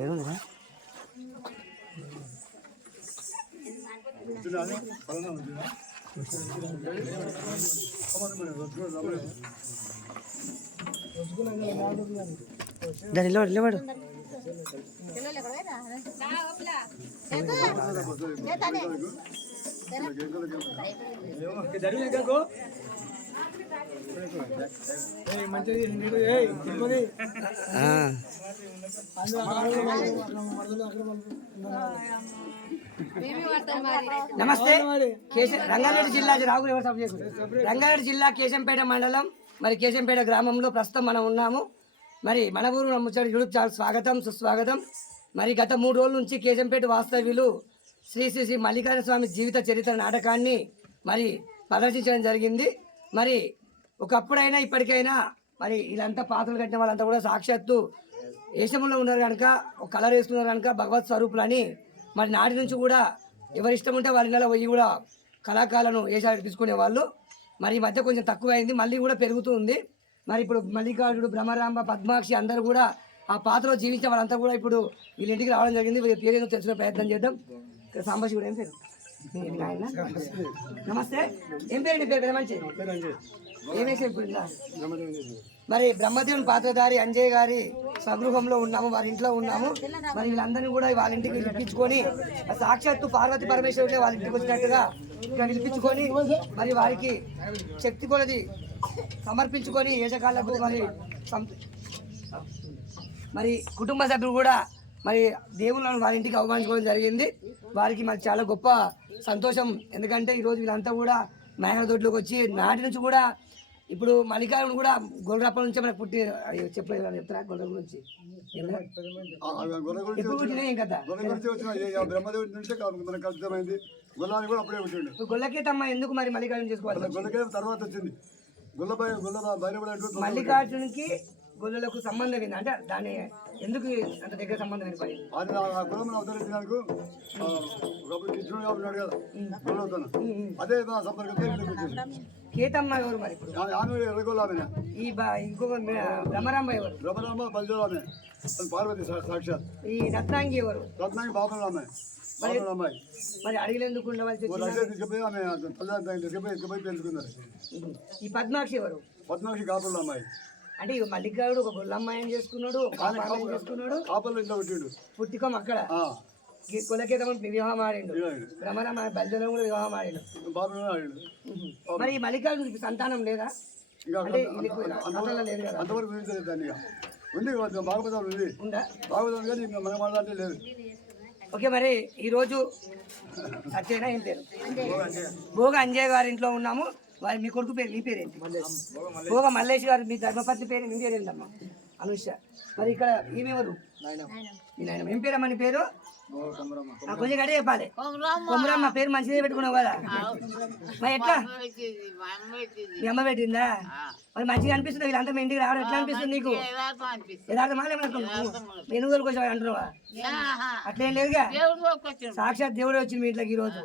ఏడుందిరా దాని నిలబడు నిలబడు. నమస్తే. రంగారెడ్డి జిల్లా రావు ఎవరు సభ రంగారెడ్డి జిల్లా కేశంపేట మండలం మరి కేశంపేట గ్రామంలో ప్రస్తుతం మనం ఉన్నాము. మరి మన ఊరు ముచ్చడి యూట్యూబ్ ఛానల్ స్వాగతం సుస్వాగతం. మరి గత మూడు రోజుల నుంచి కేశంపేట వాస్తవ్యులు శ్రీ శ్రీ శ్రీ మల్లికార్జున స్వామి జీవిత చరిత్ర నాటకాన్ని మరి ప్రదర్శించడం జరిగింది. మరి ఒకప్పుడైనా ఇప్పటికైనా మరి వీళ్ళంతా పాత్రలు కట్టిన వాళ్ళంతా కూడా సాక్షాత్తు వేషంలో ఉన్నారు కనుక ఒక కలర్ వేసుకున్నారు కనుక భగవత్ స్వరూపులని మరి నాటి నుంచి కూడా ఎవరి ఇష్టం ఉంటే వాళ్ళ నెల పోయి కూడా కళాకారులను వేషాలు తీసుకునే వాళ్ళు. మరి ఈ మధ్య కొంచెం తక్కువ అయింది మళ్ళీ కూడా పెరుగుతూ ఉంది. మరి ఇప్పుడు మల్లికార్జుడు భ్రమరాంబ పద్మాక్షి అందరూ కూడా ఆ పాత్రలో జీవించే వాళ్ళంతా కూడా ఇప్పుడు వీళ్ళ ఇంటికి రావడం జరిగింది. వీళ్ళ పేరు తెలుసుకునే ప్రయత్నం చేద్దాం. సాంబశివుడు ఏం పేరు? ఆయన? నమస్తే. ఏం పేరు పేరు? పెద్ద మంచి ఏమేసి మరి బ్రహ్మదేవుని పాత్రధారి అంజయ్ గారి స్వగృహంలో ఉన్నాము వారి ఇంట్లో ఉన్నాము. మరి వీళ్ళందరినీ కూడా వాళ్ళ ఇంటికి పిలిపించుకొని సాక్షాత్తు పార్వతి పరమేశ్వరుడే వాళ్ళ ఇంటికి వచ్చినట్టుగా ఇక్కడ పిలిపించుకొని మరి వారికి శక్తి కొలది సమర్పించుకొని ఏజకాలకు మరి మరి కుటుంబ సభ్యులు కూడా మరి దేవుళ్ళను వారి ఇంటికి అవమానించుకోవడం జరిగింది. వారికి మరి చాలా గొప్ప సంతోషం. ఎందుకంటే ఈరోజు వీళ్ళంతా కూడా మేఘన దొడ్లోకి వచ్చి నాటి నుంచి కూడా ఇప్పుడు మల్లికార్జున కూడా గొల్లరప్ప నుంచి మనకు పుట్టి చెప్పలేదు చెప్తారా గొర్రె గురించి? ఎప్పుడు పుట్టినా ఏం కదా గొల్లకేతమ్మ ఎందుకు మరి మల్లికార్జున చేసుకోవాలి? మల్లికార్జునికి గొల్లలకు సంబంధం ఏంది? అంటే దాని ఎందుకు అంత దగ్గర సంబంధం ఏర్పడింది అది ఆ- ఆ కులం అవతరించినందుకు కృష్ణుడు ఉన్నాడు కదా గొల్లవుతాను అదే వచ్చింది కేతమ్మ ఎవరు మరి ఇప్పుడు? ఆమె- ఆమె ఎర్రగొల్ల ఆమె ఈ బా- ఇంకొక బ్రహ్మరాంబ ఎవరు? బ్రహ్మరామ బలిజల ఆమె. అది పార్వతి సాక్షాత్. ఈ రత్నాంగి ఎవరు? రత్నానికి బాబుల అమ్మాయి. బాబుల అమ్మాయి. మరి అడిగినందుకు ఉండవలసి ఈ పద్మాక్షి ఎవరు? పద్మాక్షి కాపుల అమ్మాయి. అంటే ఈ మల్లికారుడు ఒక గొల్లమ్మాయం చేసుకున్నాడు చేసుకున్నాడు. పుట్టికం అక్కడ. కులకేతం వివాహం ఆడిండు. భ్రమరామ బల్జలం కూడా వివాహం ఆడిండు. మరి ఈ మల్లికార్జునికి సంతానం లేదా? ఇక అంటే లేదు కదా. అంతవరకు ఇక. ఉంది బాగుపదాలు ఉంది. కానీ ఇంకా మన లేదు. ఓకే మరి ఈరోజు సత్యనా ఏం పేరు భోగ అంజయ్ గారి ఇంట్లో ఉన్నాము. వారి మీ కొడుకు పేరు మీ పేరు ఏంటి భోగ మల్లేష్ గారు మీ ధర్మపత్ని పేరు మీ పేరు ఏంటమ్మా? అనుష. మరి ఇక్కడ ఈమెవరు మీ నాయన. ఏం పేరమ్మా నీ పేరు? కొంచెం గడే చెప్పాలి. కొమరమ్మ పేరు మంచిదే పెట్టుకున్నావు కదా. మరి ఎట్లా? మీ అమ్మ పెట్టిందా? మరి మంచిగా అనిపిస్తుంది వీళ్ళంతా మీ ఇంటికి రావడం ఎట్లా అనిపిస్తుంది నీకు? యథార్థమా ఎనుగోలు కొంచెం అంటున్నావా? అట్లేం లేదుగా. సాక్షాత్ దేవుడే వచ్చింది మీ ఇంట్లోకి ఈరోజు.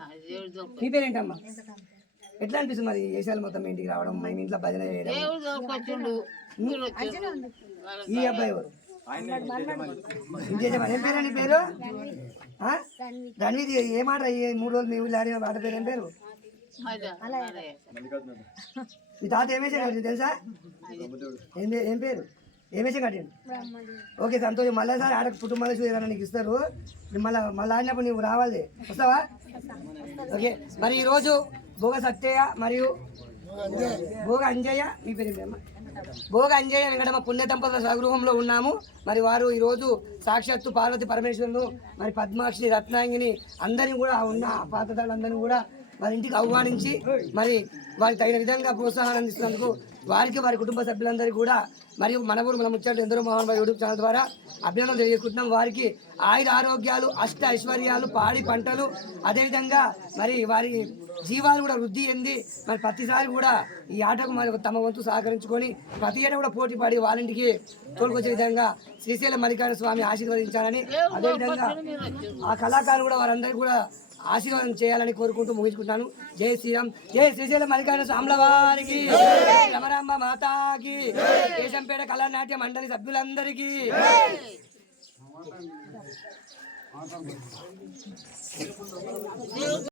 మీ పేరేంటమ్మా? ఎట్లా అనిపిస్తుంది మరి ఏసాలు మొత్తం ఇంటికి రావడం మీ ఇంట్లో భజన చేయడం? ఈ అబ్బాయి ఎవరు? ఏం పేరు నీ పేరు? రణ్వీర్ ఏ మాట ఈ మూడు రోజులు మీ ఊళ్ళో ఆడిన మాట పేరు ఏం పేరు? మీ తాత ఏం వేసాడు కట్టిండు తెలుసా? ఏం పేరు? ఏం వేసాం కట్టిండు? ఓకే సంతోషం. మళ్ళీ సార్ ఆడ కుటుంబాల ఏదైనా నీకు ఇస్తారు? మళ్ళీ మళ్ళీ ఆడినప్పుడు నువ్వు రావాలి. వస్తావా? ఓకే మరి ఈరోజు భోగ సత్యయ్య మరియు భోగ అంజయ్య మీ పేరు భోగ అంజయ్య వెంకటమ్మ పుణ్య దంపతుల స్వగృహంలో ఉన్నాము. మరి వారు ఈరోజు సాక్షాత్తు పార్వతి పరమేశ్వరులు మరి పద్మాక్షి రత్నాంగిని అందరినీ కూడా ఉన్న పాత్రదారులందరినీ కూడా వారి ఇంటికి ఆహ్వానించి మరి వారికి తగిన విధంగా ప్రోత్సాహాన్ని అందిస్తున్నందుకు వారికి వారి కుటుంబ సభ్యులందరికీ కూడా మరియు మన ఊరు మన ముచ్చట్లు ఎందరో మోహన్ బాబు యూట్యూబ్ ఛానల్ ద్వారా అభినందనలు తెలియజేసుకుంటున్నాం. వారికి ఆయుర ఆరోగ్యాలు అష్ట ఐశ్వర్యాలు పాడి పంటలు అదేవిధంగా మరి వారి జీవాలు కూడా వృద్ధి చెంది మరి ప్రతిసారి కూడా ఈ ఆటకు మరి తమ వంతు సహకరించుకొని ప్రతి ఏటా కూడా పోటీ పడి వాళ్ళింటికి తోలుకొచ్చే విధంగా శ్రీశైల మల్లికార్జున స్వామి ఆశీర్వదించాలని అదేవిధంగా ఆ కళాకారులు కూడా వారందరికీ కూడా ఆశీర్వాదం చేయాలని కోరుకుంటూ ముగించుకుంటాను. జై శ్రీరామ్. జై శ్రీశైలం మల్లికార్జున స్వాముల రమరాంబ మాతాకి. దేశంపేట కళానాట్య మండలి సభ్యులందరికీ.